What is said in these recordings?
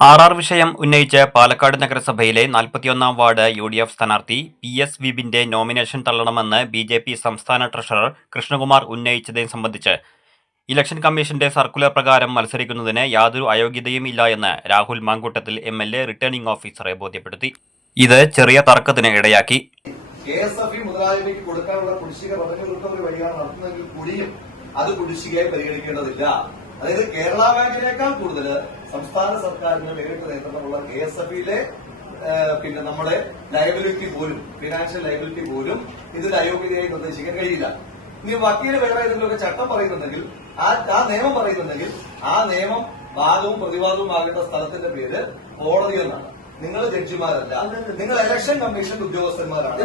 R R വിഷയം ഉന്നയിച്ച് പാലക്കാട് നഗരസഭയിലെ നാൽപ്പത്തിയൊന്നാം വാർഡ് യു ഡി എഫ് സ്ഥാനാർത്ഥി പി എസ് വിബിന്റെ നോമിനേഷൻ തള്ളണമെന്ന് ബി ജെ പി സംസ്ഥാന ട്രഷറർ കൃഷ്ണകുമാർ ഉന്നയിച്ചതിനെ സംബന്ധിച്ച് ഇലക്ഷൻ കമ്മീഷന്റെ സർക്കുലർ പ്രകാരം മത്സരിക്കുന്നതിന് യാതൊരു അയോഗ്യതയും ഇല്ല എന്ന് Rahul Mamkootathil M L A returning ഓഫീസറെ ബോധ്യപ്പെടുത്തി. ഇത് ചെറിയ തർക്കത്തിന് ഇടയാക്കി. മുതലാളിക്ക് കൊടുക്കാനുള്ള കുടിശ്ശിക അത് കുടിശ്ശികയായി പരിഗണിക്കേണ്ടതില്ല. അതായത് കേരള ബാങ്കിനേക്കാൾ കൂടുതൽ സംസ്ഥാന സർക്കാരിന്റെ നേരിട്ട് നേതൃത്വമുള്ള കെ എസ് എഫ് ഇയിലെ പിന്നെ നമ്മുടെ ലയബിലിറ്റി പോലും ഫിനാൻഷ്യൽ ലയബിലിറ്റി പോലും ഇതിൽ അയോഗ്യതയായി നിർദ്ദേശിക്കാൻ കഴിയില്ല. ഇനി വക്കീൽ വേറെ ഏതെങ്കിലുമൊക്കെ ചട്ടം പറയുന്നുണ്ടെങ്കിൽ ആ ആ നിയമം പറയുന്നുണ്ടെങ്കിൽ ആ നിയമം വാദവും പ്രതിവാദവും ആകേണ്ട സ്ഥലത്തിന്റെ പേര് കോടതി എന്നാണ്. നിങ്ങൾ ജഡ്ജിമാരല്ല. നിങ്ങൾ ഇലക്ഷൻ കമ്മീഷന്റെ ഉദ്യോഗസ്ഥന്മാരാണ്.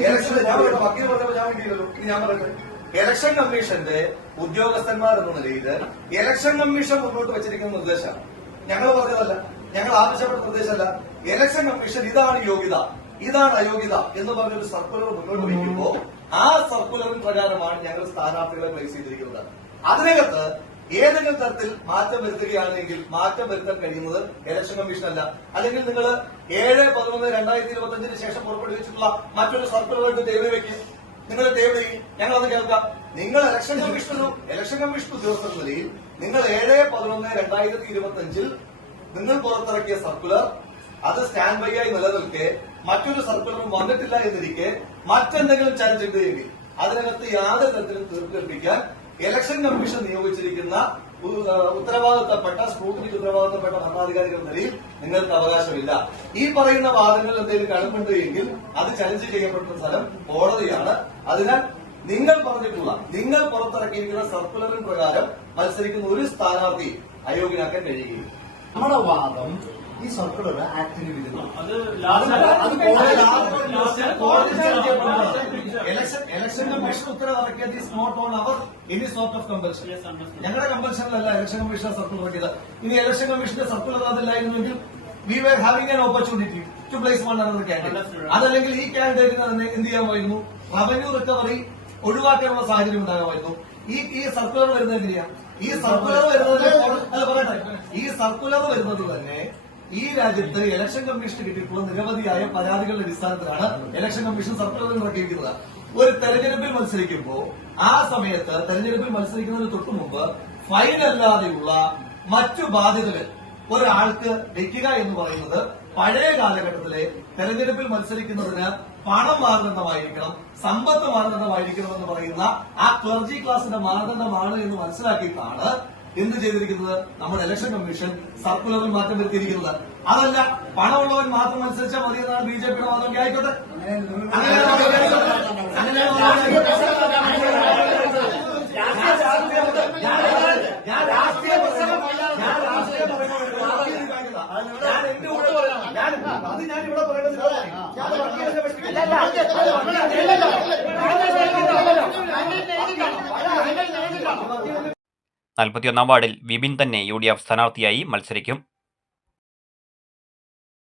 ഇലക്ഷൻ ഞാൻ വക്കീൽ പറഞ്ഞപ്പോൾ ഞാൻ വേണ്ടിയില്ലല്ലോ ഇനി ഞാൻ പറയട്ടെ. ഇലക്ഷൻ കമ്മീഷന്റെ ഉദ്യോഗസ്ഥന്മാർ എന്ന നിലയിൽ ഇലക്ഷൻ കമ്മീഷൻ മുന്നോട്ട് വെച്ചിരിക്കുന്ന നിർദ്ദേശമാണ് ഞങ്ങൾ പറഞ്ഞതല്ല. ഞങ്ങൾ ആവശ്യപ്പെട്ട നിർദ്ദേശമല്ല. ഇലക്ഷൻ കമ്മീഷൻ ഇതാണ് യോഗ്യത. ഇതാണ് അയോഗ്യത എന്ന് പറഞ്ഞൊരു സർക്കുലർ മുന്നോട്ട് വയ്ക്കുമ്പോൾ ആ സർക്കുലറിന് പ്രകാരമാണ് ഞങ്ങൾ സ്ഥാനാർത്ഥികളെ പ്ലേസ് ചെയ്തിരിക്കുന്നത്. അതിനകത്ത് ഏതെങ്കിലും തരത്തിൽ മാറ്റം വരുത്തുകയാണെങ്കിൽ മാറ്റം വരുത്താൻ കഴിയുന്നത് ഇലക്ഷൻ കമ്മീഷൻ അല്ല. അല്ലെങ്കിൽ നിങ്ങൾ ഏഴ് പതിനൊന്ന് രണ്ടായിരത്തി ഇരുപത്തി അഞ്ചിന് ശേഷം പുറപ്പെടുവിച്ചിട്ടുള്ള മറ്റൊരു സർക്കുലറായിട്ട് ടേബിൾ വെക്കും. നിങ്ങൾ ടേബിൾ ഞങ്ങൾ അത് കേൾക്കാം. നിങ്ങൾ ഇലക്ഷൻ കമ്മീഷൻ ഇലക്ഷൻ കമ്മീഷൻ ഉദ്യോഗസ്ഥർ നിലയിൽ നിങ്ങൾ ഏഴ് പതിനൊന്ന് രണ്ടായിരത്തി ഇരുപത്തി അഞ്ചിൽ നിങ്ങൾ പുറത്തിറക്കിയ സർക്കുലർ അത് സ്റ്റാൻഡ് ബൈ ആയി നിലനിൽക്കെ മറ്റൊരു സർക്കുലറും വന്നിട്ടില്ല എന്നിരിക്കെ മറ്റെന്തെങ്കിലും ചാലഞ്ച് ചെയ്തെങ്കിൽ അതിനകത്ത് യാതൊരു തരത്തിലും തീർപ്പ് കൽപ്പിക്കാൻ ഇലക്ഷൻ കമ്മീഷൻ നിയോഗിച്ചിരിക്കുന്ന ഉത്തരവാദിത്തപ്പെട്ട സ്ക്രൂട്ടിനിക്ക് ഉത്തരവാദിത്തപ്പെട്ട ഭരണാധികാരികൾ നിലയിൽ നിങ്ങൾക്ക് അവകാശമില്ല. ഈ പറയുന്ന വാദങ്ങളിൽ എന്തെങ്കിലും കടുപ്പുണ്ട് എങ്കിൽ അത് ചലഞ്ച് ചെയ്യപ്പെടുന്ന സ്ഥലം കോടതിയാണ്. അതിനാൽ നിങ്ങൾ പറഞ്ഞിട്ടുള്ള നിങ്ങൾ പുറത്തിറക്കിയിരിക്കുന്ന സർക്കുലറിൻ പ്രകാരം മത്സരിക്കുന്ന ഒരു സ്ഥാനാർത്ഥി അയോഗ്യനാക്കാൻ കഴിയുകയില്ല. നമ്മുടെ വാദം ഈ സർക്കുലർ ആക്ടിന് election election commission ഉത്തരവിറക്കിയത് is not on our any sort of compulsion ഞങ്ങളുടെ കമ്പൽഷനിലല്ല ഇലക്ഷൻ കമ്മീഷൻ സർക്കുലർ ഇറക്കിയത് ഇനി ഇലക്ഷൻ കമ്മീഷന്റെ circular അതില്ലായിരുന്നെങ്കിൽ we were having an opportunity to place one another candidate അതല്ലെങ്കിൽ ഈ കാൻഡിഡേറ്റിന് തന്നെ എന്ത് ചെയ്യാമായിരുന്നു? റവന്യൂ റിക്കവറി ഒഴിവാക്കാനുള്ള സാഹചര്യം ഉണ്ടാകുമായിരുന്നു. ഈ ഈ സർക്കുലർ വരുന്നത് എങ്ങനെയാ ഈ സർക്കുലർ വരുന്നത് അല്ല പറയട്ടെ. ഈ സർക്കുലർ വരുന്നത് തന്നെ ഈ രാജ്യത്ത് ഇലക്ഷൻ കമ്മീഷന് കിട്ടിയിട്ടുള്ള നിരവധിയായ പരാതികളുടെ അടിസ്ഥാനത്തിലാണ് ഇലക്ഷൻ കമ്മീഷൻ സർക്കുലർ ഇറക്കിയിരിക്കുന്നത്. ഒരു തെരഞ്ഞെടുപ്പിൽ മത്സരിക്കുമ്പോൾ ആ സമയത്ത് തെരഞ്ഞെടുപ്പിൽ മത്സരിക്കുന്നതിന് തൊട്ടു മുമ്പ് ഫൈൻ അല്ലാതെയുള്ള മറ്റു ബാധ്യതകൾ ഒരാൾക്ക് ലഭിക്കുക എന്ന് പറയുന്നത് പഴയ കാലഘട്ടത്തിലെ തെരഞ്ഞെടുപ്പിൽ മത്സരിക്കുന്നതിന് പണം മാനദണ്ഡമായിരിക്കണം സമ്പത്ത് മാനദണ്ഡമായിരിക്കണം എന്ന് പറയുന്ന ആ ക്ലർജി ക്ലാസിന്റെ മാനദണ്ഡമാണ് എന്ന് മനസ്സിലാക്കിയിട്ടാണ് എന്ത് ചെയ്തിരിക്കുന്നത് നമ്മുടെ ഇലക്ഷൻ കമ്മീഷൻ സർക്കുലറിൽ മാറ്റം വരുത്തിയിരിക്കുന്നത്. അതല്ല പണമുള്ളവൻ മാത്രം മത്സരിച്ചാൽ മതി എന്നാണ് ബി ജെ പിയുടെ ആയിക്കോട്ടെ അങ്ങനെയാണ് വാദം ആയിക്കോട്ടെ. അങ്ങനെയാണ് വാദം ആയിക്കോട്ടെ. ഞാൻ രാഷ്ട്രീയ- ഞാൻ രാഷ്ട്രീയ പ്രസംഗമല്ല ഞാൻ രാഷ്ട്രീയ പ്രസംഗം ഞാൻ എന്റെ കൂടെ പറയാം ഞാൻ അത് ഞാൻ ഇവിടെ പറയുന്നത് ഞാൻ വക്കീലിനെ പറ്റി- നാൽപ്പത്തിയൊന്നാം വാർഡിൽ വിപിൻ തന്നെ യു ഡി എഫ് സ്ഥാനാർത്ഥിയായി മത്സരിക്കും.